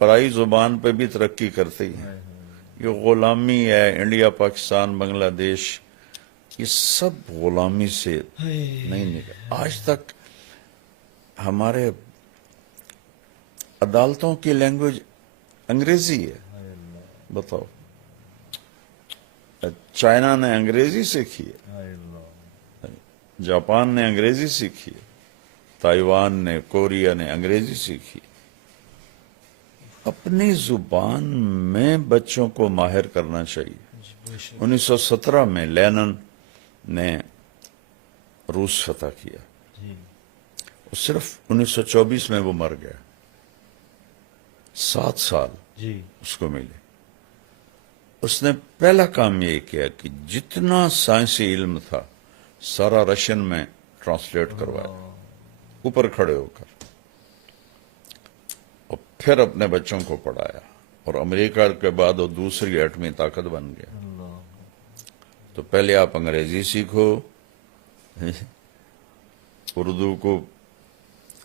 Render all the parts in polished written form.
پرائی زبان پہ بھی ترقی کرتی ہے. یہ غلامی ہے. انڈیا، پاکستان، بنگلہ دیش، یہ سب غلامی سے نہیں نکل. آج تک ہمارے عدالتوں کی لینگویج انگریزی ہے. بتاؤ، چائنا نے انگریزی سیکھی ہے، جاپان نے انگریزی سیکھی ہے، تائیوان نے، کوریا نے انگریزی سیکھی. اپنی زبان میں بچوں کو ماہر کرنا چاہیے. 1917 میں لینن نے روس فتح کیا. صرف 1924 میں وہ مر گیا. 7 سال اس کو ملے. اس نے پہلا کام یہ کیا کہ جتنا سائنسی علم تھا سارا رشین میں ٹرانسلیٹ کروایا، اوپر کھڑے ہو کر، اور پھر اپنے بچوں کو پڑھایا. اور امریکہ کے بعد وہ دوسری ایٹمی طاقت بن گیا. تو پہلے آپ انگریزی سیکھو، اردو کو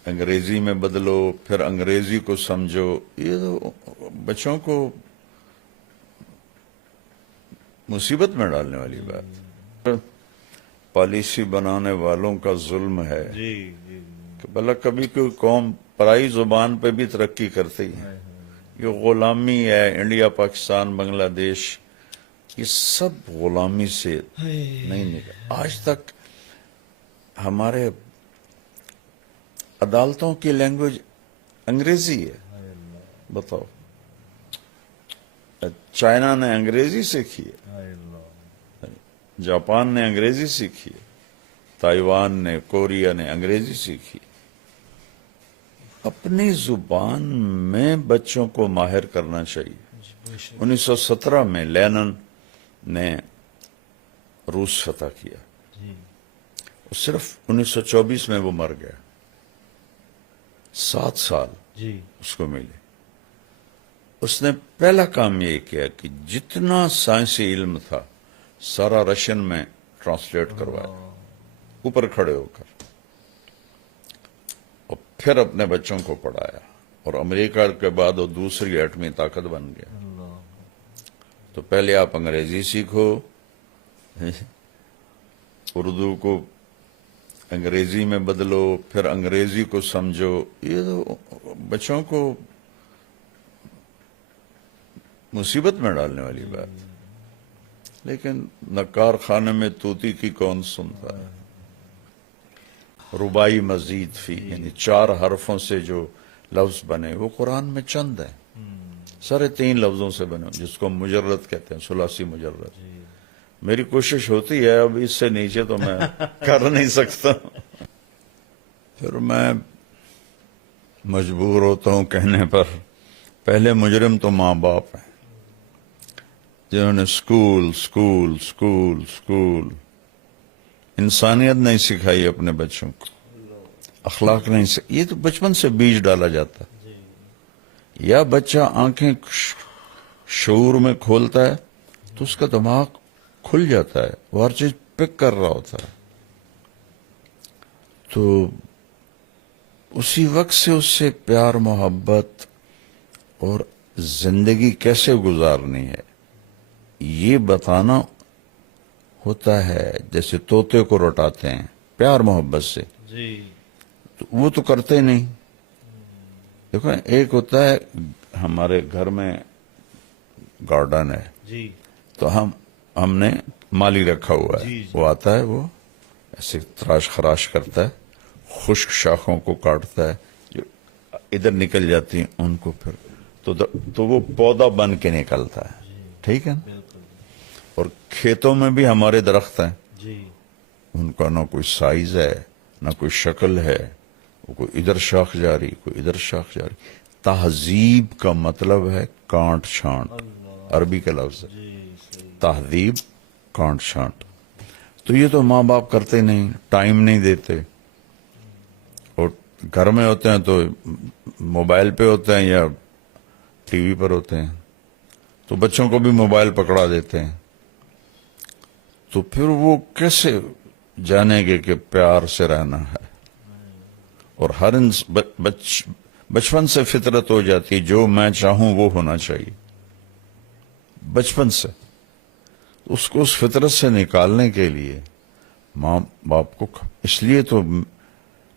انگریزی میں بدلو، پھر انگریزی کو سمجھو. یہ تو بچوں کو مصیبت میں ڈالنے والی بات. پالیسی بنانے والوں کا ظلم ہے کہ بھلا کبھی کوئی قوم پرائی زبان پہ بھی ترقی کرتی ہے. یہ غلامی ہے. انڈیا، پاکستان، بنگلہ دیش، یہ سب غلامی سے نہیں نکل. آج تک ہمارے عدالتوں کی لینگویج انگریزی ہے. بتاؤ، چائنا نے انگریزی سیکھی ہے، جاپان نے انگریزی سیکھی ہے، تائیوان نے، کوریا نے انگریزی سیکھی. اپنی زبان میں بچوں کو ماہر کرنا چاہیے. 1917 میں لینن نے روس فتح کیا. صرف 1924 میں وہ مر گیا. 7 سال اس کو ملے. اس نے پہلا کام یہ کیا کہ جتنا سائنسی علم تھا سارا رشین میں ٹرانسلیٹ کروایا، اوپر کھڑے ہو کر، اور پھر اپنے بچوں کو پڑھایا. اور امریکہ کے بعد وہ دوسری ایٹمی طاقت بن گیا. تو پہلے آپ انگریزی سیکھو، اردو کو انگریزی میں بدلو، پھر انگریزی کو سمجھو. یہ تو بچوں کو مصیبت میں ڈالنے والی بات. لیکن نکار خانے میں طوطی کی کون سنتا ہے. ربائی مزید فی، یعنی 4 حرفوں سے جو لفظ بنے وہ قرآن میں چند ہیں. سارے 3 لفظوں سے بنے، جس کو مجرد کہتے ہیں، ثلاثی مجرد. میری کوشش ہوتی ہے، اب اس سے نیچے تو میں کر نہیں سکتا. پھر میں مجبور ہوتا ہوں کہنے پر، پہلے مجرم تو ماں باپ ہیں، جنہوں نے اسکول اسکول اسکول اسکول انسانیت نہیں سکھائی اپنے بچوں کو، اخلاق نہیں سکھائی. یہ تو بچپن سے بیج ڈالا جاتا ہے. یا بچہ آنکھیں شعور میں کھولتا ہے تو اس کا دماغ کھل جاتا ہے، وہ ہر چیز پک کر رہا ہوتا ہے. تو اسی وقت سے اس سے پیار محبت اور زندگی کیسے گزارنی ہے یہ بتانا ہوتا ہے. جیسے طوطے کو رٹاتے ہیں پیار محبت سے، تو وہ تو کرتے نہیں. دیکھو، ایک ہوتا ہے ہمارے گھر میں گارڈن ہے، تو ہم نے مالی رکھا ہوا ہے. وہ آتا ہے، وہ ایسے تراش خراش کرتا ہے، خشک شاخوں کو کاٹتا ہے، جو ادھر نکل جاتی ہیں ان کو پھر تو وہ پودا بن کے نکلتا ہے. ٹھیک ہے نا؟ اور کھیتوں میں بھی ہمارے درخت ہیں، ان کا نہ کوئی سائز ہے نہ کوئی شکل ہے، وہ کوئی ادھر شاخ جاری کوئی ادھر شاخ جاری. تہذیب کا مطلب ہے کانٹ چھانٹ، عربی کا لفظ ہے تہذیب، کانٹ چھانٹ. تو یہ تو ماں باپ کرتے نہیں، ٹائم نہیں دیتے، اور گھر میں ہوتے ہیں تو موبائل پہ ہوتے ہیں یا ٹی وی پر ہوتے ہیں، تو بچوں کو بھی موبائل پکڑا دیتے ہیں. تو پھر وہ کیسے جانیں گے کہ پیار سے رہنا ہے. اور ہر بچپن سے فطرت ہو جاتی، جو میں چاہوں وہ ہونا چاہیے بچپن سے. اس کو اس فطرت سے نکالنے کے لیے ماں باپ کو، اس لیے تو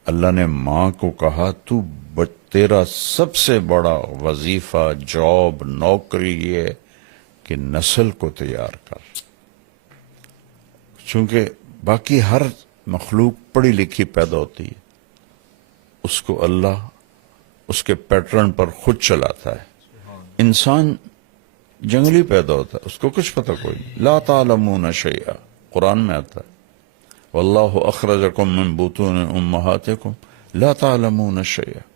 اللہ نے ماں کو کہا تو تیرا سب سے بڑا وظیفہ، جاب، نوکری یہ ہے کہ نسل کو تیار کر. چونکہ باقی ہر مخلوق پڑھی لکھی پیدا ہوتی ہے، اس کو اللہ اس کے پیٹرن پر خود چلاتا ہے. انسان جنگلی پیدا ہوتا ہے، اس کو کچھ پتہ کوئی نہیں. لا تعلمون شیئا قرآن میں آتا ہے، واللہ اخرجکم من بطون امہاتکم لا تعلمون شیئا.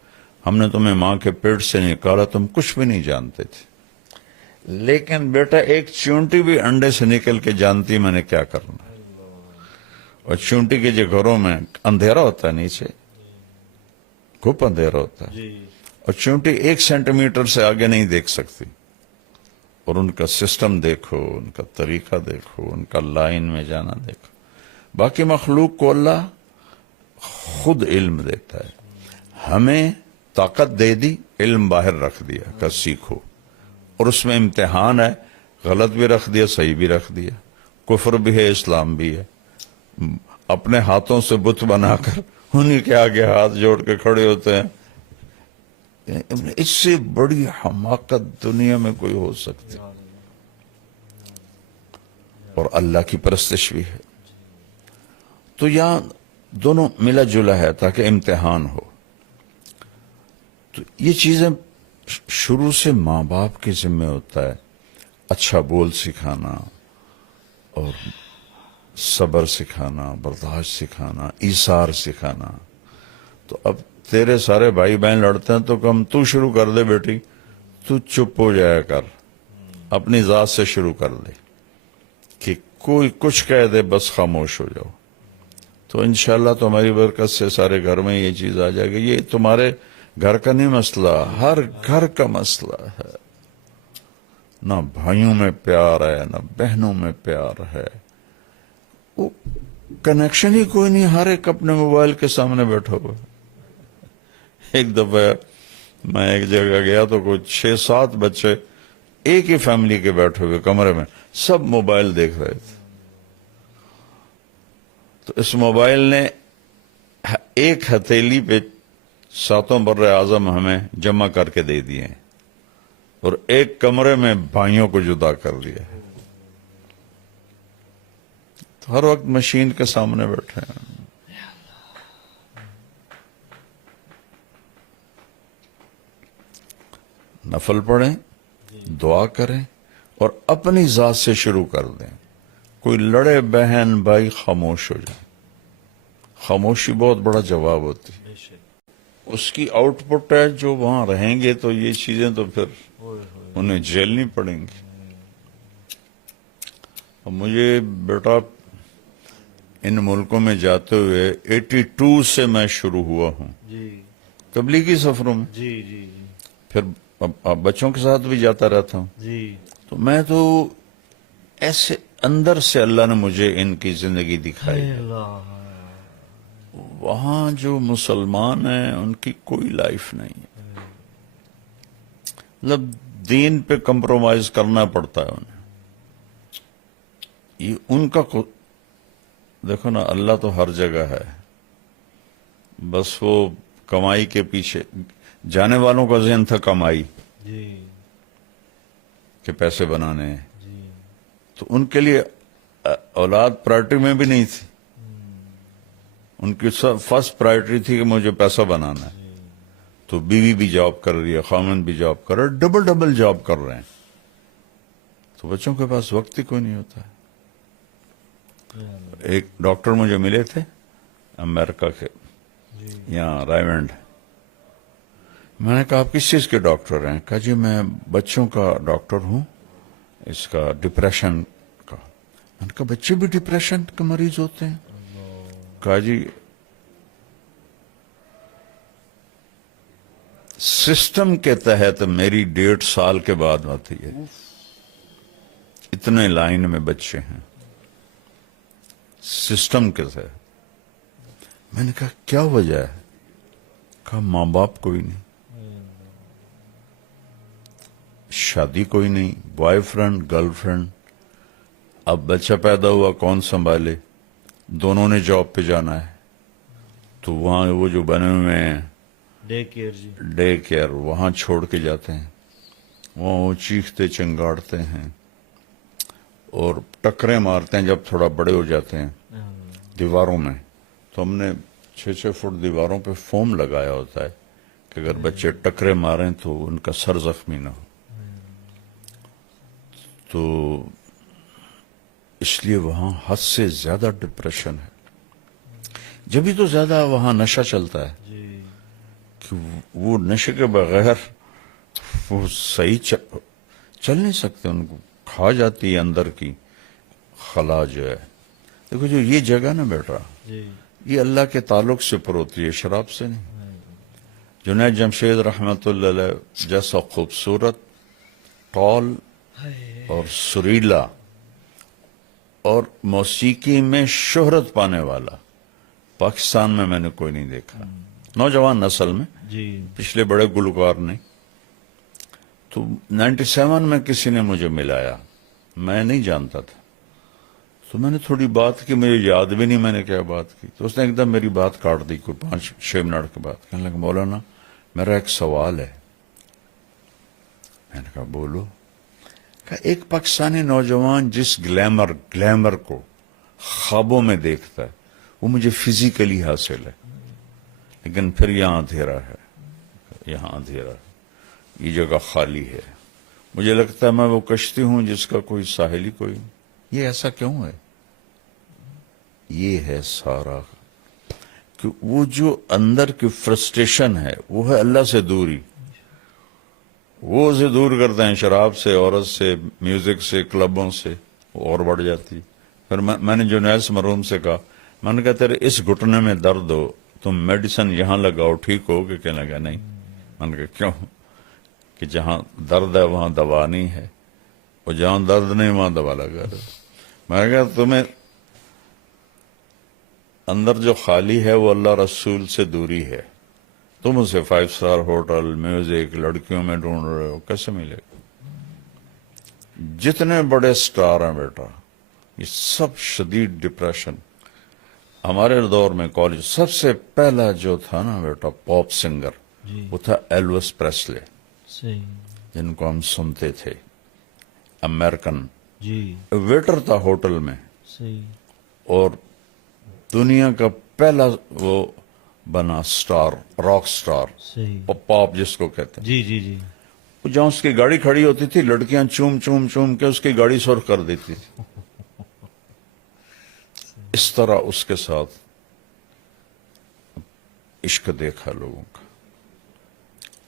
ہم نے تمہیں ماں کے پیٹ سے نکالا، تم کچھ بھی نہیں جانتے تھے. لیکن بیٹا ایک چونٹی بھی انڈے سے نکل کے جانتی میں نے کیا کرنا ہے. اور چونٹی کے جو گھروں میں اندھیرا ہوتا ہے، نیچے گھپ اندھیرا ہوتا ہے، اور چونٹی 1 سینٹی میٹر سے آگے نہیں دیکھ سکتی. اور ان کا سسٹم دیکھو، ان کا طریقہ دیکھو، ان کا لائن میں جانا دیکھو. باقی مخلوق کو اللہ خود علم دیتا ہے. ہمیں طاقت دے دی، علم باہر رکھ دیا کہ سیکھو. اور اس میں امتحان ہے، غلط بھی رکھ دیا، صحیح بھی رکھ دیا. کفر بھی ہے، اسلام بھی ہے. اپنے ہاتھوں سے بت بنا کر انہی کے آگے ہاتھ جوڑ کے کھڑے ہوتے ہیں. اس سے بڑی حماقت دنیا میں کوئی ہو سکتی. اور اللہ کی پرستش بھی ہے. تو یہاں دونوں ملا جلا ہے تاکہ امتحان ہو. تو یہ چیزیں شروع سے ماں باپ کے ذمہ ہوتا ہے. اچھا بول سکھانا، اور صبر سکھانا، برداشت سکھانا، ایثار سکھانا. تو اب تیرے سارے بھائی بہن لڑتے ہیں تو کم تو شروع کر دے بیٹی، تو چپ ہو جایا کر، اپنی ذات سے شروع کر دے کہ کوئی کچھ کہہ دے بس خاموش ہو جاؤ. تو انشاءاللہ تمہاری برکت سے سارے گھر میں یہ چیز آ جائے گی. یہ تمہارے گھر کا نہیں مسئلہ، ہر گھر کا مسئلہ ہے. نہ بھائیوں میں پیار ہے، نہ بہنوں میں پیار ہے. وہ کنیکشن ہی کوئی نہیں، ہر ایک اپنے موبائل کے سامنے بیٹھا ہوا. ایک دفعہ میں ایک جگہ گیا تو کچھ 6-7 بچے ایک ہی فیملی کے بیٹھے ہوئے کمرے میں، سب موبائل دیکھ رہے تھے. تو اس موبائل نے ایک ہتھیلی پہ 7 بر اعظم ہمیں جمع کر کے دے دیے ہیں، اور ایک کمرے میں بھائیوں کو جدا کر دیا ہے. تو ہر وقت مشین کے سامنے بیٹھے ہیں. نفل پڑھیں، دعا کریں، اور اپنی ذات سے شروع کر دیں. کوئی لڑے بہن بھائی، خاموش ہو جائے. خاموشی بہت بڑا جواب ہوتی ہے. اس کی آؤٹ پٹ ہے. جو وہاں رہیں گے تو یہ چیزیں تو پھر انہیں جھیلنی پڑیں گی. مجھے بیٹا ان ملکوں میں جاتے ہوئے 82 سے میں شروع ہوا ہوں تبلیغی سفروں میں. پھر بچوں کے ساتھ بھی جاتا رہتا ہوں. تو میں تو ایسے اندر سے اللہ نے مجھے ان کی زندگی دکھائی ہے. وہاں جو مسلمان ہیں ان کی کوئی لائف نہیں ہے. مطلب دین پہ کمپرومائز کرنا پڑتا ہے انہیں. یہ ان کا دیکھو نا، اللہ تو ہر جگہ ہے، بس وہ کمائی کے پیچھے. جانے والوں کا ذہن تھا کمائی کہ پیسے بنانے ہیں. تو ان کے لیے اولاد پرائرٹی میں بھی نہیں تھی. ان کی فرسٹ پرائرٹی تھی کہ مجھے پیسہ بنانا ہے. تو بیوی بھی جاب کر رہی ہے، خامن بھی جاب کر رہا ہے، ڈبل جاب کر رہے ہیں. تو بچوں کے پاس وقت ہی کوئی نہیں ہوتا ہے. ایک ڈاکٹر مجھے ملے تھے امریکہ کے، یہاں رائیونڈ. میں نے کہا آپ کس چیز کے ڈاکٹر ہیں؟ کہا جی میں بچوں کا ڈاکٹر ہوں، اس کا ڈپریشن کا. میں نے کہا بچے بھی ڈپریشن کے مریض ہوتے ہیں؟ کہا جی سسٹم کے تحت میری 1.5 سال کے بعد آتی ہے. اتنے لائن میں بچے ہیں سسٹم کے تحت. میں نے کہا کیا وجہ ہے؟ کہا ماں باپ کوئی نہیں. شادی کوئی نہیں, بوائے فرینڈ گرل فرینڈ, اب بچہ پیدا ہوا کون سنبھالے, دونوں نے جاب پہ جانا ہے, تو وہاں وہ جو بنے ہوئے ہیں ڈے کیئر وہاں چھوڑ کے جاتے ہیں, وہاں وہ چیختے چنگاڑتے ہیں اور ٹکریں مارتے ہیں. جب تھوڑا بڑے ہو جاتے ہیں دیواروں میں, تو ہم نے 6-6 فٹ دیواروں پہ فوم لگایا ہوتا ہے کہ اگر بچے ٹکرے ماریں تو ان کا سر زخمی نہ ہو. تو اس لیے وہاں حد سے زیادہ ڈپریشن ہے. جبھی تو زیادہ وہاں نشہ چلتا ہے کہ وہ نشے کے بغیر وہ صحیح چل نہیں سکتے, ان کو کھا جاتی ہے اندر کی خلا جو ہے. دیکھو جو یہ جگہ نا بیٹا, یہ اللہ کے تعلق سے پر ہوتی ہے, شراب سے نہیں. جنید جمشید رحمت اللہ علیہ جیسا خوبصورت, ٹال اور سریلا اور موسیقی میں شہرت پانے والا پاکستان میں نے کوئی نہیں دیکھا, نوجوان نسل میں. پچھلے بڑے گلوکار نہیں. تو 97 میں کسی نے مجھے ملایا, میں نہیں جانتا تھا, تو میں نے تھوڑی بات کی, مجھے یاد بھی نہیں میں نے کیا بات کی. تو اس نے ایک دم میری بات کاٹ دی, کوئی 5-6 منٹ کے بعد. کہنے لگا مولانا میرا ایک سوال ہے. میں نے کہا بولو. کہا ایک پاکستانی نوجوان جس گلیمر کو خوابوں میں دیکھتا ہے وہ مجھے فزیکلی حاصل ہے, لیکن پھر یہاں اندھیرا ہے, یہاں اندھیرا ہے, یہ جگہ خالی ہے. مجھے لگتا ہے میں وہ کشتی ہوں جس کا کوئی ساحل ہی کوئی. یہ ایسا کیوں ہے؟ یہ ہے سارا کہ وہ جو اندر کی فرسٹریشن ہے وہ ہے اللہ سے دوری. وہ اسے دور کرتے ہیں شراب سے, عورت سے, میوزک سے, کلبوں سے, وہ اور بڑھ جاتی. پھر میں نے جنید مرحوم سے کہا, میں نے کہا تیرے اس گھٹنے میں درد ہو, تم میڈیسن یہاں لگاؤ ٹھیک ہو گے؟ کہنے لگا نہیں. میں نے کہا کیوں؟ کہ جہاں درد ہے وہاں دوا نہیں ہے, اور جہاں درد نہیں وہاں دوا لگا رہے. میں نے کہا تمہیں اندر جو خالی ہے وہ اللہ رسول سے دوری ہے. تم اسے 5 اسٹار ہوٹل, میوزک, لڑکیوں میں ڈھونڈ رہے ہو, کیسے ملے گا؟ جتنے بڑے سٹار ہیں بیٹا یہ سب شدید ڈپریشن. ہمارے دور میں کالج سب سے پہلا جو تھا نا بیٹا پاپ سنگر, وہ تھا ایلوس پریسلے, جن کو ہم سنتے تھے. امریکن ویٹر تھا ہوٹل میں, اور دنیا کا پہلا وہ بنا سٹار, راک سٹار, پاپ جس کو کہتے ہیں. جہاں اس کی گاڑی کھڑی ہوتی تھی لڑکیاں چوم چوم چوم کے اس کی گاڑی سرخ کر دیتی تھی. اس طرح اس کے ساتھ عشق دیکھا لوگوں کا,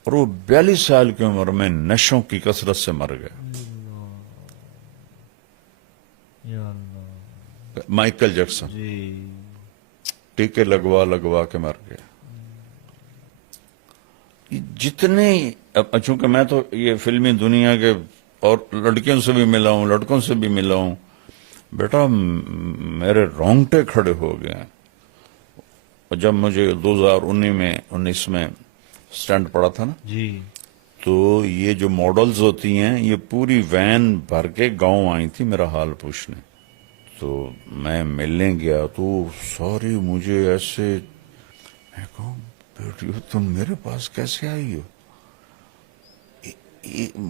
اور وہ 42 سال کی عمر میں نشوں کی کثرت سے مر گیا. مائیکل جیکسن ٹیکے لگوا کے مر گیا. جتنے, چونکہ میں تو یہ فلمی دنیا کے اور لڑکیوں سے بھی ملا ہوں, لڑکوں سے بھی ملا ہوں بیٹا, میرے رونگٹے کھڑے ہو گئے. اور جب مجھے 2019 میں سٹنٹ پڑا تھا نا, تو یہ جو ماڈلز ہوتی ہیں یہ پوری وین بھر کے گاؤں آئی تھی میرا حال پوچھنے. تو میں ملنے گیا تو سوری مجھے ایسے, میں کہوں بیٹی تم میرے پاس کیسے آئی ہو؟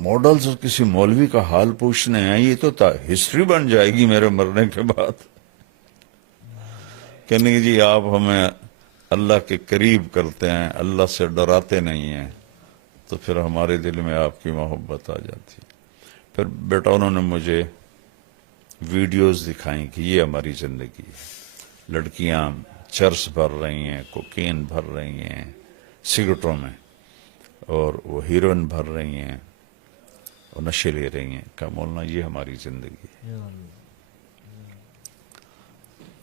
ماڈلز کسی مولوی کا حال پوچھنے ہیں, یہ تو ہسٹری بن جائے گی میرے مرنے کے بعد. کہنے کی جی آپ ہمیں اللہ کے قریب کرتے ہیں, اللہ سے ڈراتے نہیں ہیں, تو پھر ہمارے دل میں آپ کی محبت آ جاتی. پھر بیٹا انہوں نے مجھے ویڈیوز دکھائیں کہ یہ ہماری زندگی ہے. لڑکیاں چرس بھر رہی ہیں, کوکین بھر رہی ہیں سگریٹوں میں, اور وہ ہیروئن بھر رہی ہیں اور نشے لے رہی ہیں. کہا مولانا یہ ہماری زندگی ہے.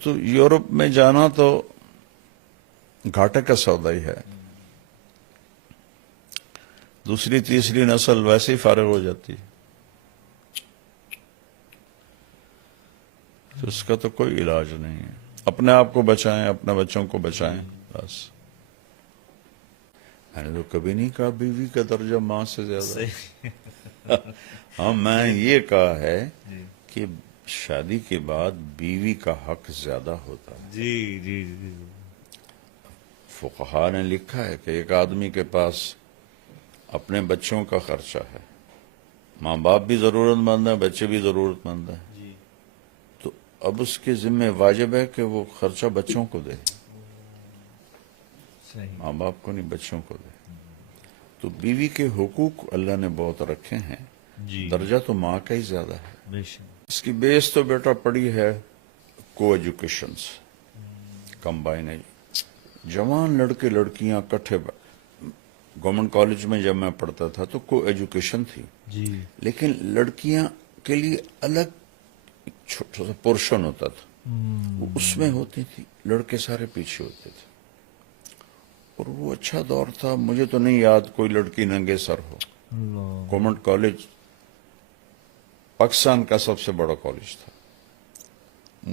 تو یورپ میں جانا تو گھاٹے کا سودا ہی ہے. دوسری تیسری نسل ویسے ہی فارغ ہو جاتی ہے, تو اس کا تو کوئی علاج نہیں ہے. اپنے آپ کو بچائیں, اپنے بچوں کو بچائیں بس. میں نے تو کبھی نہیں کہا بیوی کا درجہ ماں سے زیادہ. ہاں میں یہ کہا ہے کہ شادی کے بعد بیوی کا حق زیادہ ہوتا ہے. جی جی جی فقہا نے لکھا ہے کہ ایک آدمی کے پاس اپنے بچوں کا خرچہ ہے، ماں باپ بھی ضرورت مند ہیں، بچے بھی ضرورت مند ہیں، جی تو اب اس کے ذمہ واجب ہے کہ وہ خرچہ بچوں کو دے، صحیح ماں باپ کو نہیں، بچوں کو دے. تو بیوی کے حقوق اللہ نے بہت رکھے ہیں، جی درجہ تو ماں کا ہی زیادہ ہے. بے شک اس کی بیس تو بیٹا پڑی ہے کو ایجوکیشنز کمبائن. جوان لڑکے لڑکیاں کٹھے گورنمنٹ کالج میں جب میں پڑھتا تھا تو کو ایجوکیشن تھی، جی لیکن لڑکیاں کے لیے الگ ایک چھوٹا سا پورشن ہوتا تھا، وہ اس میں ہوتی تھی، لڑکے سارے پیچھے ہوتے تھے. اور وہ اچھا دور تھا. مجھے تو نہیں یاد کوئی لڑکی ننگے سر ہو. اللہ گورنمنٹ کالج پاکستان کا سب سے بڑا کالج تھا.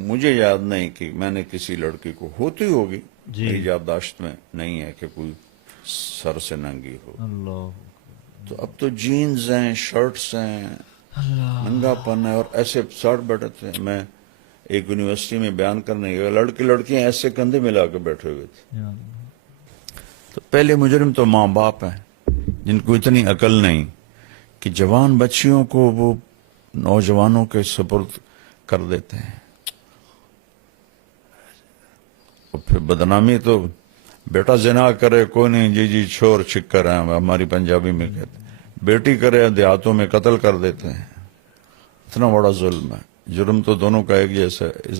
مجھے یاد نہیں کہ میں نے کسی لڑکی کو، ہوتی ہوگی، جی میری یادداشت میں نہیں ہے کہ کوئی سر سے ننگی ہو. اللہ تو اب تو جینز ہیں، شرٹس ہیں، اللہ ننگا پن ہے، اور ایسے ساٹھ بیٹھے تھے. میں ایک یونیورسٹی میں بیان کرنے گیا، لڑکے لڑکیاں ایسے کندھے ملا کے بیٹھے ہوئے تھے. یا اللہ تو پہلے مجرم تو ماں باپ ہیں جن کو اتنی عقل نہیں کہ جوان بچیوں کو وہ نوجوانوں کے سپرد کر دیتے ہیں. اور پھر بدنامی تو بیٹا زنا کرے کوئی نہیں، جی جی چھوڑ چھکر ہیں، ہماری پنجابی میں کہتے ہیں. بیٹی کرے دیہاتوں میں قتل کر دیتے ہیں. اتنا بڑا ظلم ہے. جرم تو دونوں کا ایک جیسا ہے.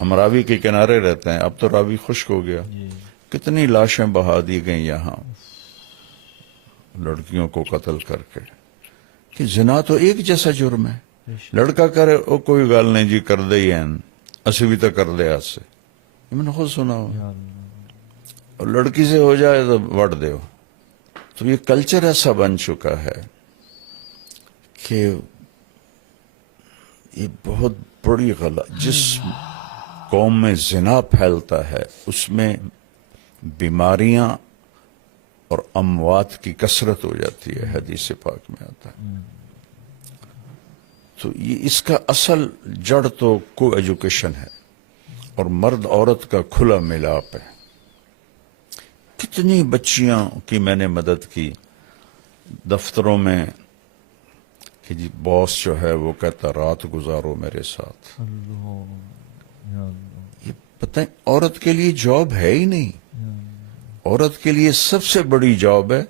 ہم راوی کے کنارے رہتے ہیں، اب تو راوی خشک ہو گیا. جی کتنی لاشیں بہا دی گئیں یہاں لڑکیوں کو قتل کر کے. کہ زنا تو ایک جیسا جرم ہے. بے شک لڑکا کرے او کوئی گل نہیں جی، کر دے ہی ہیں، اسی بھی تو کر دے آج سے. یہ میں نے خود سنا ہو. یا اللہ اور لڑکی سے ہو جائے تو وٹ دے. تو یہ کلچر ایسا بن چکا ہے کہ یہ بہت بڑی غلط. جس قوم میں زنا پھیلتا ہے اس میں بیماریاں اور اموات کی کثرت ہو جاتی ہے، حدیث پاک میں آتا ہے. تو یہ اس کا اصل جڑ تو کو ایجوکیشن ہے اور مرد عورت کا کھلا ملاپ ہے. کتنی بچیاں کی میں نے مدد کی دفتروں میں کہ جی باس جو ہے وہ کہتا رات گزارو میرے ساتھ. اللہ یا اللہ یہ پتہ ہے عورت کے لیے جاب ہے ہی نہیں. عورت کے لیے سب سے بڑی جاب ہے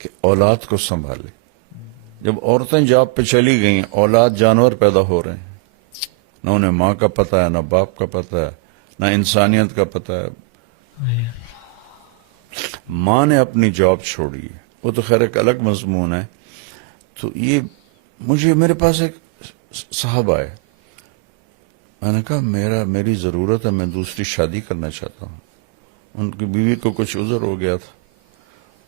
کہ اولاد کو سنبھالے. جب عورتیں جاب پہ چلی گئیں، اولاد جانور پیدا ہو رہے ہیں. نہ انہیں ماں کا پتہ ہے، نہ باپ کا پتہ ہے، نہ انسانیت کا پتہ ہے. ماں نے اپنی جاب چھوڑی ہے. وہ تو خیر ایک الگ مضمون ہے. تو یہ میرے پاس ایک صاحب آئے، میں نے کہا میری ضرورت ہے، میں دوسری شادی کرنا چاہتا ہوں. ان کی بیوی کو کچھ عذر ہو گیا تھا.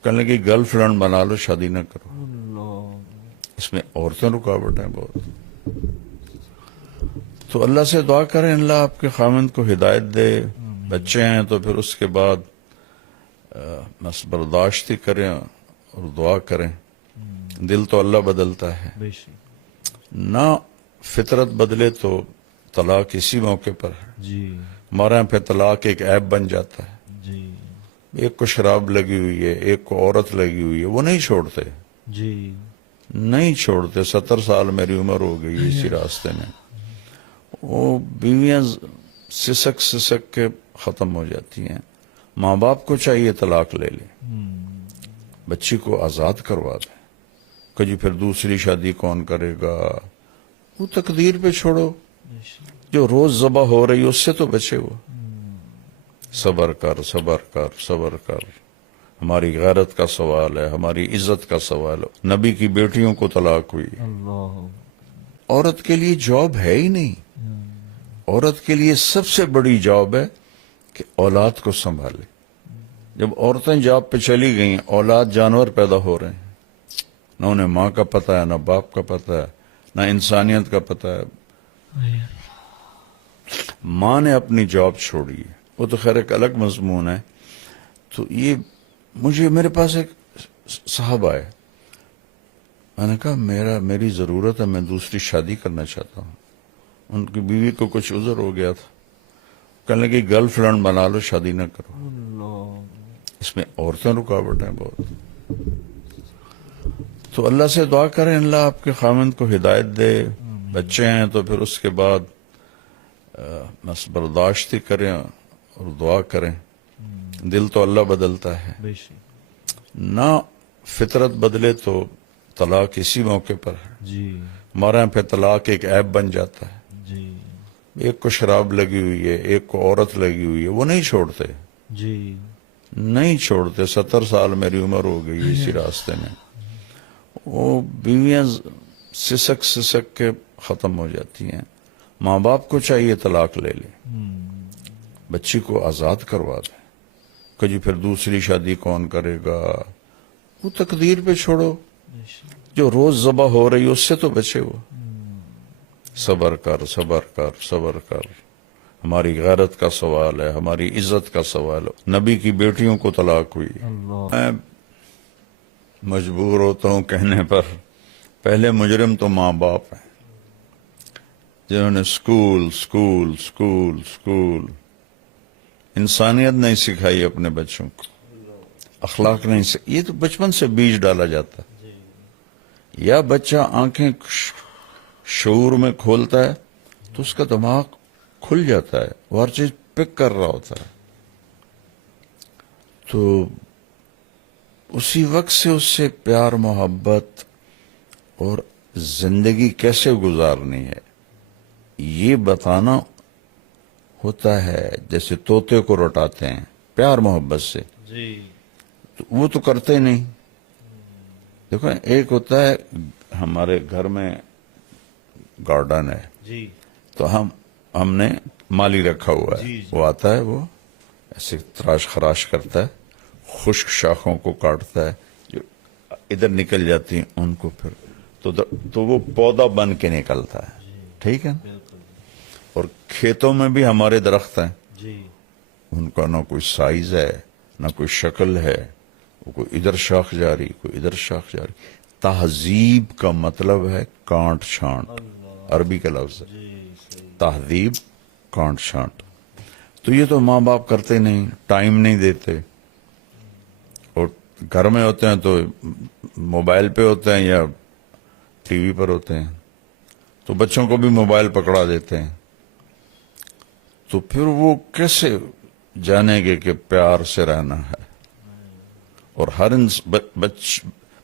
کہنے لگی گرل فرینڈ بنا لو، شادی نہ کرو. اللہ اس میں عورتیں رکاوٹ ہیں بہت. تو اللہ سے دعا کریں اللہ آپ کے خاوند کو ہدایت دے. بچے ہیں تو پھر اس کے بعد بس برداشت ہی کریں اور دعا کریں. دل تو اللہ بدلتا ہے، بے شک نہ فطرت بدلے تو طلاق اسی موقع پر ہے. جی ہمارے یہاں پہ طلاق ایک عیب بن جاتا ہے. جی ایک کو شراب لگی ہوئی ہے، ایک کو عورت لگی ہوئی ہے، وہ نہیں چھوڑتے، جی نہیں چھوڑتے. 70 سال میری عمر ہو گئی ہے اسی راستے میں. وہ بیویاں سسک سسک کے ختم ہو جاتی ہیں. ماں باپ کو چاہیے طلاق لے لیں، بچی کو آزاد کروا دیں. کہ جی پھر دوسری شادی کون کرے گا؟ وہ تقدیر پہ چھوڑو. بے شک جو روز ذبح ہو رہی ہے اس سے تو بچے وہ. صبر کر صبر کر صبر کر. ہماری غیرت کا سوال ہے، ہماری عزت کا سوال ہے. نبی کی بیٹیوں کو طلاق ہوئی. اللہ عورت کے لیے جاب ہے ہی نہیں. عورت کے لیے سب سے بڑی جاب ہے کہ اولاد کو سنبھالے. جب عورتیں جاب پہ چلی گئیں، اولاد جانور پیدا ہو رہے ہیں. نہ انہیں ماں کا پتہ ہے، نہ باپ کا پتہ ہے، نہ انسانیت کا پتہ ہے. ماں نے اپنی جاب چھوڑی ہے. وہ تو خیر ایک الگ مضمون ہے. تو یہ میرے پاس ایک صاحب آئے، میں نے کہا میری ضرورت ہے، میں دوسری شادی کرنا چاہتا ہوں. ان کی بیوی کو کچھ عذر ہو گیا تھا، کہنے لگی گرل فرینڈ بنا لو، شادی نہ کرو. اللہ. اس میں عورتیں رکاوٹ ہیں بہت. تو اللہ سے دعا کریں اللہ آپ کے خاوند کو ہدایت دے. بچے ہیں تو پھر اس کے بعد بس برداشت ہی کریں اور دعا کریں. دل تو اللہ بدلتا ہے، بے شک. نہ فطرت بدلے تو طلاق اسی موقع پر ہے. جی ہمارے یہاں پہ طلاق ایک عیب بن جاتا ہے. جی ایک کو شراب لگی ہوئی ہے، ایک کو عورت لگی ہوئی ہے، وہ نہیں چھوڑتے، جی. نہیں چھوڑتے. 70 سال میری عمر ہو گئی اسی راستے میں. وہ بیویاں سسک سسک کے ختم ہو جاتی ہیں. ماں باپ کو چاہیے طلاق لے لے، بچی کو آزاد کروا دے. کہ جی پھر دوسری شادی کون کرے گا؟ وہ تقدیر پہ چھوڑو. بے شک. جو روز ذبح ہو رہی اس سے تو بچے وہ. صبر کر صبر کر صبر کر. ہماری غیرت کا سوال ہے، ہماری عزت کا سوال ہے. نبی کی بیٹیوں کو طلاق ہوئی. اللہ. میں مجبور ہوتا ہوں کہنے پر، پہلے مجرم تو ماں باپ ہیں جنہوں نے سکول سکول سکول سکول انسانیت نہیں سکھائی اپنے بچوں کو، اخلاق نہیں یہ تو بچپن سے بیج ڈالا جاتا ہے. یا بچہ آنکھیں شعور میں کھولتا ہے تو اس کا دماغ کھل جاتا ہے، وہ ہر چیز پک کر رہا ہوتا ہے. تو اسی وقت سے اس سے پیار محبت اور زندگی کیسے گزارنی ہے یہ بتانا ہوتا ہے. جیسے طوطے کو رٹاتے ہیں پیار محبت سے، جی تو وہ تو کرتے نہیں. دیکھو ایک ہوتا ہے ہمارے گھر میں گارڈن ہے، جی تو ہم نے مالی رکھا ہوا ہے. جی. وہ آتا ہے، وہ ایسے تراش خراش کرتا ہے، خشک شاخوں کو کاٹتا ہے، جو ادھر نکل جاتی ہیں ان کو پھر تو وہ پودا بن کے نکلتا ہے. ٹھیک ہے نا؟ بالکل. اور کھیتوں میں بھی ہمارے درخت ہیں، جی ان کا نہ کوئی سائز ہے نہ کوئی شکل ہے. وہ کوئی ادھر شاخ جاری کوئی ادھر شاخ جاری. تہذیب کا مطلب ہے کانٹ چھانٹ، اللہ. عربی کا لفظ ہے جی صحیح. تہذیب کانٹ چھانٹ. تو یہ تو ماں باپ کرتے نہیں، ٹائم نہیں دیتے، اور گھر میں ہوتے ہیں تو موبائل پہ ہوتے ہیں یا ٹی وی پر ہوتے ہیں، تو بچوں کو بھی موبائل پکڑا دیتے ہیں. تو پھر وہ کیسے جانیں گے کہ پیار سے رہنا ہے؟ اور ہر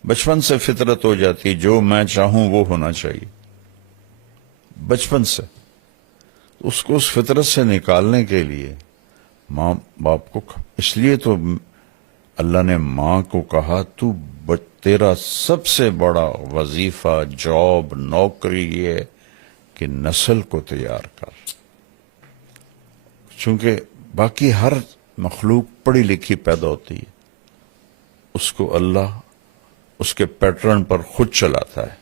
بچپن سے فطرت ہو جاتی ہے جو میں چاہوں وہ ہونا چاہیے بچپن سے. اس کو اس فطرت سے نکالنے کے لیے ماں باپ کو، اس لیے تو اللہ نے ماں کو کہا تو تیرا سب سے بڑا وظیفہ جاب نوکری یہ ہے کہ نسل کو تیار کر. چونکہ باقی ہر مخلوق پڑھی لکھی پیدا ہوتی ہے، اس کو اللہ اس کے پیٹرن پر خود چلاتا ہے.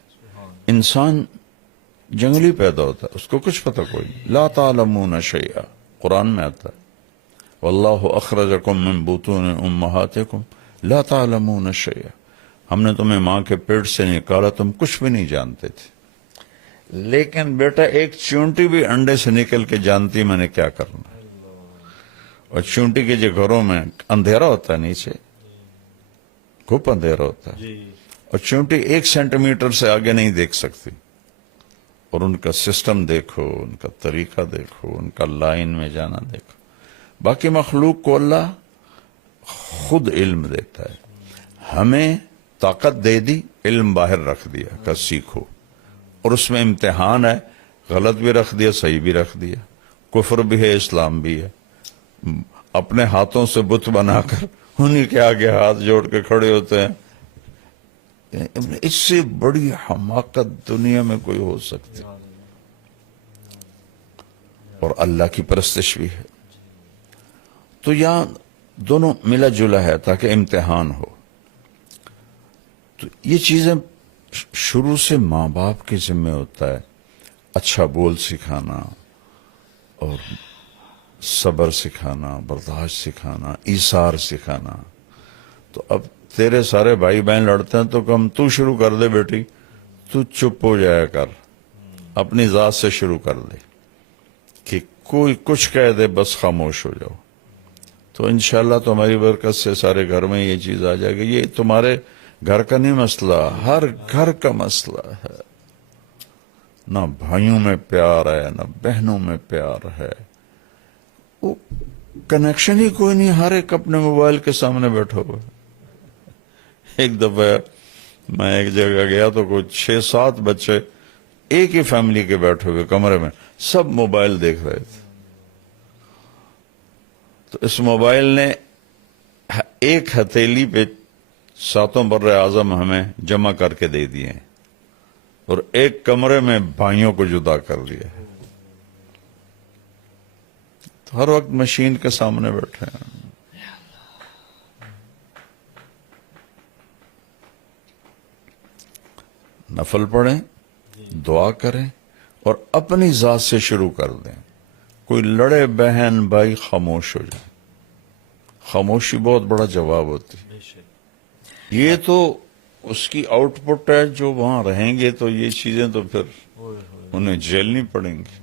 انسان جنگلی پیدا ہوتا ہے، اس کو کچھ پتہ کوئی نہیں. لا تعلمون شیئا قرآن میں آتا ہے، واللہ اخرجکم من بطون امہاتکم لا تعلمون شیئا. ہم نے تمہیں ماں کے پیٹ سے نکالا، تم کچھ بھی نہیں جانتے تھے. لیکن بیٹا ایک چونٹی بھی انڈے سے نکل کے جانتی میں نے کیا کرنا. اور چونٹی کے جو گھروں میں اندھیرا ہوتا ہے، نیچے گھپ اندھیرا ہوتا ہے، جی اور چونٹی 1 سینٹی میٹر سے آگے نہیں دیکھ سکتی. اور ان کا سسٹم دیکھو، ان کا طریقہ دیکھو، ان کا لائن میں جانا دیکھو. باقی مخلوق کو اللہ خود علم دیتا ہے. ہمیں طاقت دے دی، علم باہر رکھ دیا کہ سیکھو. اور اس میں امتحان ہے، غلط بھی رکھ دیا صحیح بھی رکھ دیا، کفر بھی ہے اسلام بھی ہے. اپنے ہاتھوں سے بت بنا کر انہی کے آگے ہاتھ جوڑ کے کھڑے ہوتے ہیں. اس سے بڑی حماقت دنیا میں کوئی ہو سکتی. اور اللہ کی پرستش بھی ہے. تو یہاں دونوں ملا جلا ہے تاکہ امتحان ہو. تو یہ چیزیں شروع سے ماں باپ کے ذمہ ہوتا ہے، اچھا بول سکھانا اور صبر سکھانا، برداشت سکھانا، ایثار سکھانا. تو اب تیرے سارے بھائی بہن لڑتے ہیں تو کم تو شروع کر دے بیٹی، تو چپ ہو جایا کر، اپنی ذات سے شروع کر دے کہ کوئی کچھ کہہ دے بس خاموش ہو جاؤ، تو انشاءاللہ تمہاری برکت سے سارے گھر میں یہ چیز آ جائے گی۔ یہ تمہارے گھر کا نہیں مسئلہ، ہر گھر کا مسئلہ ہے۔ نہ بھائیوں میں پیار ہے، نہ بہنوں میں پیار ہے، وہ کنیکشن ہی کوئی نہیں، ہر ایک اپنے موبائل کے سامنے بیٹھا ہوا ہے۔ ایک دفعہ میں ایک جگہ گیا تو کچھ 6-7 بچے ایک ہی فیملی کے بیٹھے ہوئے کمرے میں، سب موبائل دیکھ رہے تھے۔ تو اس موبائل نے ایک ہتھیلی پہ 7 بر اعظم ہمیں جمع کر کے دے دیے ہیں، اور ایک کمرے میں بھائیوں کو جدا کر دیا ہے۔ تو ہر وقت مشین کے سامنے بیٹھے ہیں۔ نفل پڑھیں، دعا کریں، اور اپنی ذات سے شروع کر دیں۔ کوئی لڑے بہن بھائی خاموش ہو جائے، خاموشی بہت بڑا جواب ہوتی ہے۔ یہ تو اس کی آؤٹ پٹ ہے، جو وہاں رہیں گے تو یہ چیزیں تو پھر انہیں جھیلنی پڑیں گی۔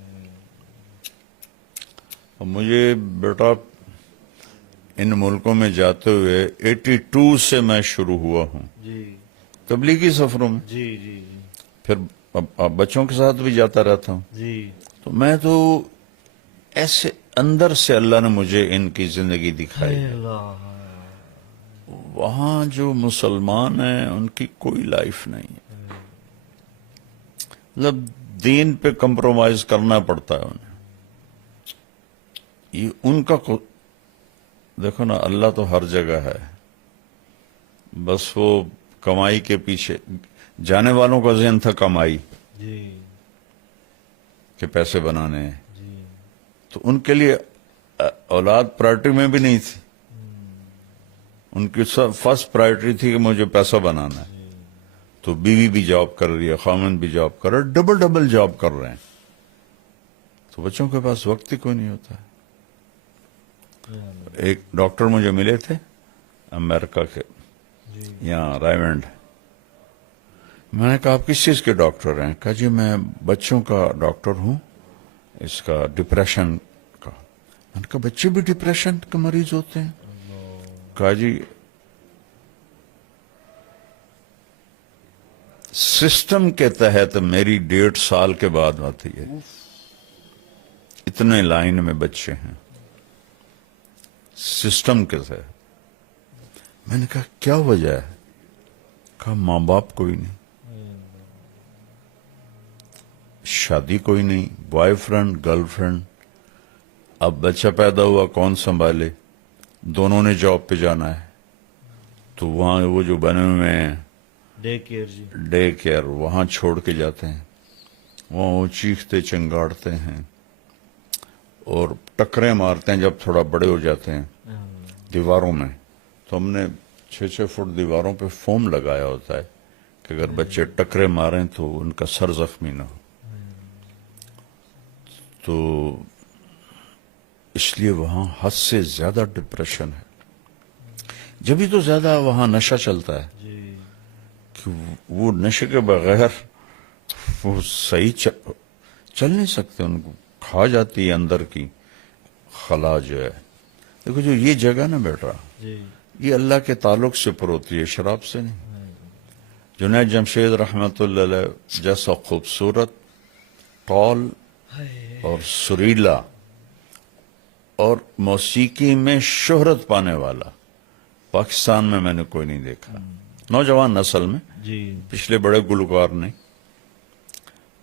مجھے بیٹا ان ملکوں میں جاتے ہوئے 82 سے میں شروع ہوا ہوں جی تبلیغی سفروں میں، جی جی پھر اب بچوں کے ساتھ بھی جاتا رہتا ہوں۔ جی تو میں تو ایسے اندر سے اللہ نے مجھے ان کی زندگی دکھائی ہے۔ اللہ وہاں جو مسلمان ہیں ان کی کوئی لائف نہیں ہے، مطلب دین پہ کمپرومائز کرنا پڑتا ہے انہیں۔ یہ ان کا دیکھو نا، اللہ تو ہر جگہ ہے، بس وہ کمائی کے پیچھے، جانے والوں کا ذہن تھا کمائی جی کے پیسے بنانے ہیں، جی تو ان کے لیے اولاد پرائرٹی میں بھی نہیں تھی، ان کی فرسٹ پرائرٹی تھی کہ مجھے پیسہ بنانا ہے۔ تو بیوی بھی جاب کر رہی ہے، خامن بھی جاب کر رہا ہے، ڈبل جاب کر رہے ہیں، تو بچوں کے پاس وقت ہی کوئی نہیں ہوتا ہے۔ ایک ڈاکٹر مجھے ملے تھے امریکہ کے، یہاں رائمنڈ۔ میں نے کہا آپ کس چیز کے ڈاکٹر ہیں؟ کہا جی میں بچوں کا ڈاکٹر ہوں، اس کا ڈپریشن کا۔ میں نے کہا بچے بھی ڈپریشن کے مریض ہوتے ہیں؟ کہا جی سسٹم کے تحت میری 1.5 سال کے بعد آتی ہے، اتنے لائن میں بچے ہیں سسٹم کے تحت۔ میں نے کہا کیا وجہ ہے؟ کہا ماں باپ کوئی نہیں، شادی کوئی نہیں، بوائے فرینڈ گرل فرینڈ، اب بچہ پیدا ہوا کون سنبھالے؟ دونوں نے جاب پہ جانا ہے، تو وہاں وہ جو بنے ہوئے ہیں ڈے کیئر جی ڈے کیئر، وہاں چھوڑ کے جاتے ہیں، وہاں وہ چیختے چنگاڑتے ہیں اور ٹکریں مارتے ہیں جب تھوڑا بڑے ہو جاتے ہیں دیواروں میں۔ تو ہم نے 6 فٹ دیواروں پہ فوم لگایا ہوتا ہے کہ اگر بچے ٹکرے ماریں تو ان کا سر زخمی نہ ہو۔ تو اس لیے وہاں حد سے زیادہ ڈپریشن ہے، جبھی تو زیادہ وہاں نشہ چلتا ہے جی کہ وہ نشے کے بغیر وہ صحیح چل نہیں سکتے، ان کو کھا جاتی ہے اندر کی خلا جو ہے۔ دیکھو جو یہ جگہ نا بیٹا، جی یہ اللہ کے تعلق سے پر ہوتی ہے، شراب سے نہیں۔ جنید جمشید رحمت اللہ علیہ جیسا خوبصورت، ٹال اور سریلا اور موسیقی میں شہرت پانے والا پاکستان میں نے کوئی نہیں دیکھا، نوجوان نسل میں، جی پچھلے بڑے گلوکار نہیں۔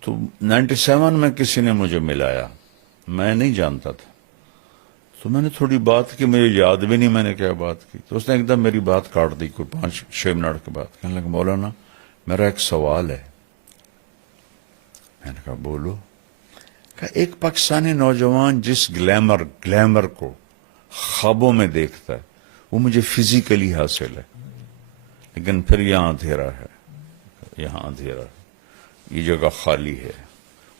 تو 97 میں کسی نے مجھے ملایا، میں نہیں جانتا تھا، تو میں نے تھوڑی بات کی، مجھے یاد بھی نہیں میں نے کیا بات کی، تو اس نے ایک دم میری بات کاٹ دی، کوئی 5-6 منٹ کے بعد کہنے لگا مولانا میرا ایک سوال ہے۔ میں نے کہا بولو۔ کہ ایک پاکستانی نوجوان جس گلیمر کو خوابوں میں دیکھتا ہے وہ مجھے فزیکلی حاصل ہے، لیکن پھر یہاں اندھیرا ہے، یہاں اندھیرا ہے، یہ جگہ خالی ہے،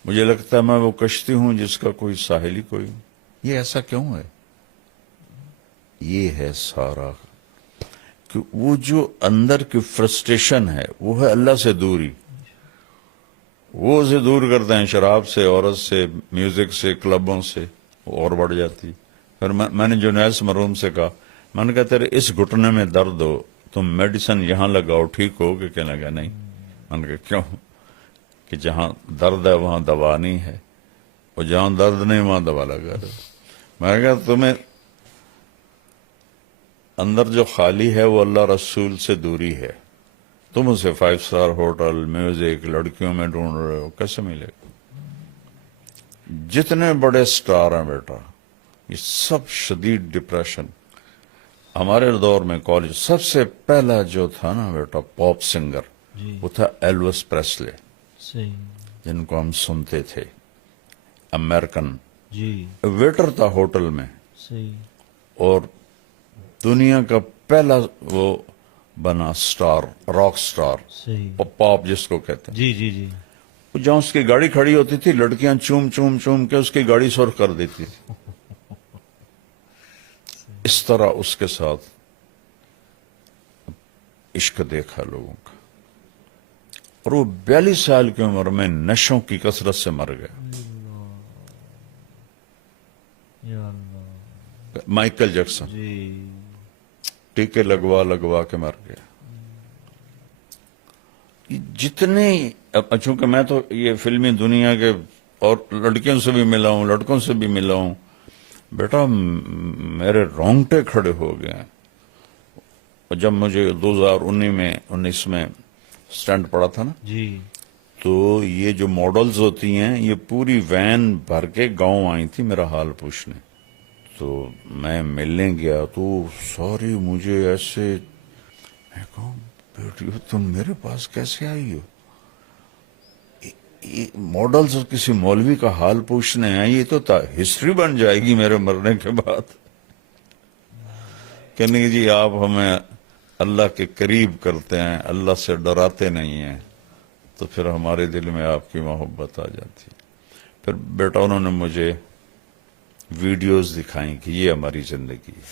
مجھے لگتا ہے میں وہ کشتی ہوں جس کا کوئی ساحل ہی کوئی ہوں۔ یہ ایسا کیوں ہے؟ یہ ہے سارا کہ وہ جو اندر کی فرسٹریشن ہے وہ ہے اللہ سے دوری، وہ اسے دور کرتے ہیں شراب سے، عورت سے، میوزک سے، کلبوں سے، وہ اور بڑھ جاتی۔ پھر میں نے جنید مرحوم سے کہا، میں نے کہا تیرے اس گھٹنے میں درد ہو، تم میڈیسن یہاں لگاؤ، ٹھیک ہو کہ کہنے لگا نہیں۔ میں نے کہا کیوں؟ کہ جہاں درد ہے وہاں دوا نہیں ہے، اور جہاں درد نہیں وہاں دوا لگا رہے۔ میں نے کہا تمہیں اندر جو خالی ہے وہ اللہ رسول سے دوری ہے، تم اسے 5 اسٹار ہوٹل، میوزک، لڑکیوں میں ڈھونڈ رہے ہو، کیسے ملے گا؟ جتنے بڑے سٹار ہیں بیٹا، یہ سب شدید ڈپریشن۔ ہمارے دور میں کالج سب سے پہلا جو تھا نا بیٹا پاپ سنگر، جی وہ تھا ایلوس پریسلے، صحیح، جن کو ہم سنتے تھے، امریکن جی ویٹر تھا ہوٹل میں، صحیح، اور دنیا کا پہلا وہ بنا سٹار، راک سٹار، صحیح، پاپ جس کو کہتے ہیں۔ جی جی جی، جہاں اس کی گاڑی کھڑی ہوتی تھی لڑکیاں چوم چوم چوم کے اس کی گاڑی سرخ کر دیتی تھی۔ اس طرح اس کے ساتھ عشق دیکھا لوگوں کا، اور وہ 42 سال کی عمر میں نشوں کی کثرت سے مر گیا۔ یا اللہ، مائیکل جیکسن جی ٹیکے لگوا لگوا کے مر گیا۔ جتنے چونکہ میں تو یہ فلمی دنیا کے اور لڑکیوں سے بھی ملا ہوں، لڑکوں سے بھی ملا ہوں، بیٹا میرے رونگٹے کھڑے ہو گئے ہیں۔ اور جب مجھے 2019 میں سٹنٹ پڑا تھا نا، جی، تو یہ جو ماڈلز ہوتی ہیں یہ پوری وین بھر کے گاؤں آئی تھی میرا حال پوچھنے۔ تو میں ملنے گیا تو ساری مجھے ایسے، میں کہوں بیٹی تم میرے پاس کیسے آئی ہو؟ ماڈلز اور کسی مولوی کا حال پوچھنے ہیں، یہ تو ہسٹری بن جائے گی میرے مرنے کے بعد۔ کہنے کہ جی آپ ہمیں اللہ کے قریب کرتے ہیں، اللہ سے ڈراتے نہیں ہیں، تو پھر ہمارے دل میں آپ کی محبت آ جاتی۔ پھر بیٹا انہوں نے مجھے ویڈیوز دکھائیں کہ یہ ہماری زندگی ہے،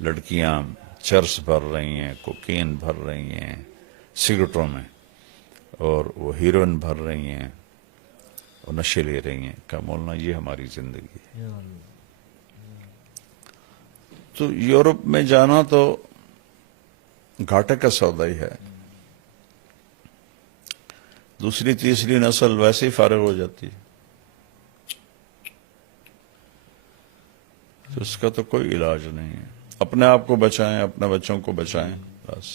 لڑکیاں چرس بھر رہی ہیں، کوکین بھر رہی ہیں سگریٹوں میں، اور وہ ہیروئن بھر رہی ہیں اور نشے لے رہی ہیں۔ کہا مولانا یہ ہماری زندگی ہے۔ یا اللہ، تو یورپ میں جانا تو گھاٹے کا سودا ہی ہے، دوسری تیسری نسل ویسے ہی فارغ ہو جاتی ہے، تو اس کا تو کوئی علاج نہیں ہے۔ اپنے آپ کو بچائیں، اپنے بچوں کو بچائیں، بس۔